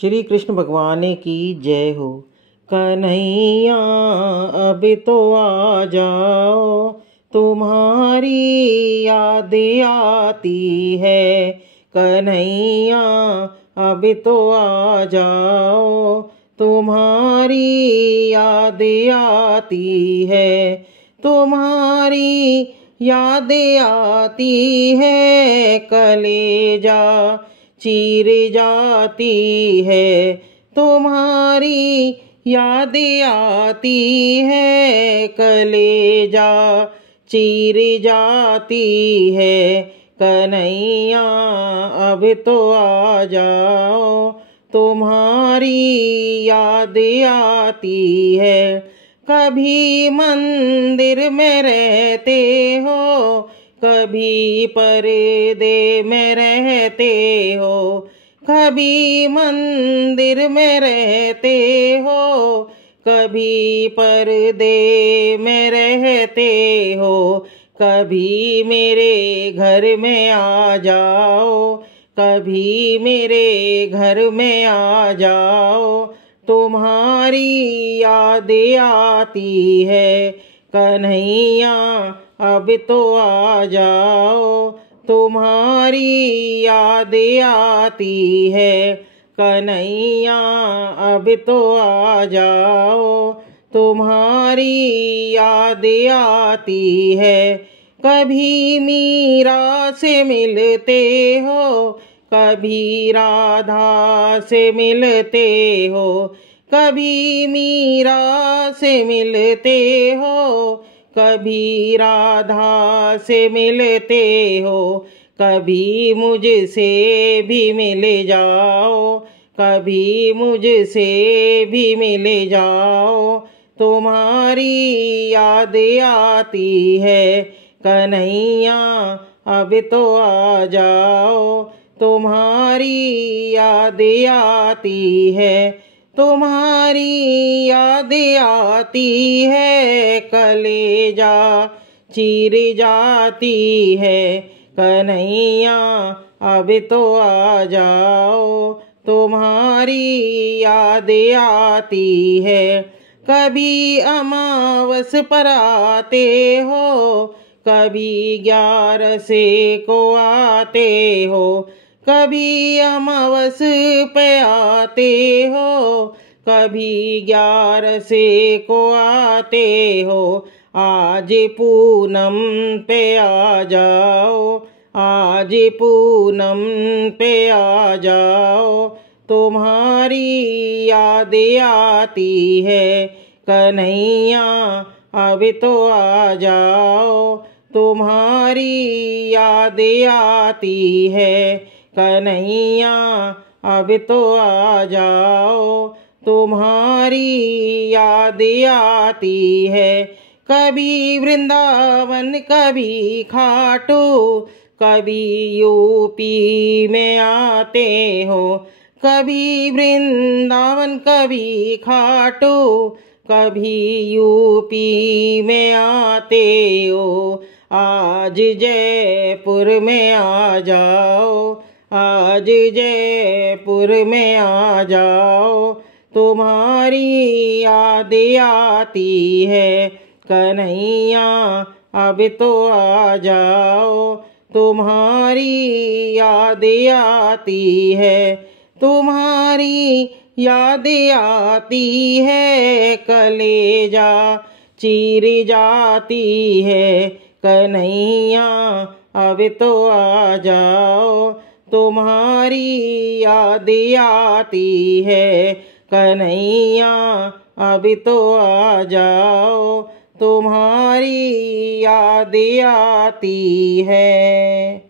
श्री कृष्ण भगवान की जय हो। कन्हैया अब तो आ जाओ, तुम्हारी याद आती है। कन्हैया अब तो आ जाओ, तुम्हारी याद आती है। तुम्हारी याद आती है, कलेजा चीर जाती है। तुम्हारी याद आती है, कलेजा चीर जाती है। कन्हैया अब तो आ जाओ, तुम्हारी याद आती है। कभी मंदिर में रहते हो, कभी पर्दे में रहते हो। कभी मंदिर में रहते हो, कभी पर्दे में रहते हो। कभी मेरे घर में आ जाओ, कभी मेरे घर में आ जाओ। तुम्हारी याद आती है, कन्हैया अब तो आ जाओ, तुम्हारी याद आती है। कन्हैया अब तो आ जाओ, तुम्हारी याद आती है। कभी मीरा से मिलते हो, कभी राधा से मिलते हो। कभी मीरा से मिलते हो, कभी राधा से मिलते हो। कभी मुझसे भी मिल जाओ, कभी मुझसे भी मिल जाओ। तुम्हारी याद आती है, कन्हैया अब तो आ जाओ, तुम्हारी याद आती है। तुम्हारी याद आती है, कलेजा चीर जाती है। कन्हैया अब तो आ जाओ, तुम्हारी याद आती है। कभी अमावस पर आते हो, कभी 11 को आते हो। कभी अमावस पे आते हो, कभी 11 को आते हो। आज पूनम पे आ जाओ, आज पूनम पे आ जाओ। तुम्हारी याद आती है, कन्हैया अब तो आ जाओ, तुम्हारी याद आती है। कन्हैया अब तो आ जाओ, तुम्हारी याद आती है। कभी वृंदावन कभी खाटू, कभी यूपी में आते हो। कभी वृंदावन कभी खाटू, कभी यूपी में आते हो। आज जयपुर में आ जाओ, आज जयपुर में आ जाओ। तुम्हारी याद आती है, कन्हैया अब तो आ जाओ, तुम्हारी याद आती है। तुम्हारी याद आती है, कलेजा चीर जाती है। कन्हैया अब तो आ जाओ, तुम्हारी याद आती है। कन्हैया अब तो आ जाओ, तुम्हारी याद आती है।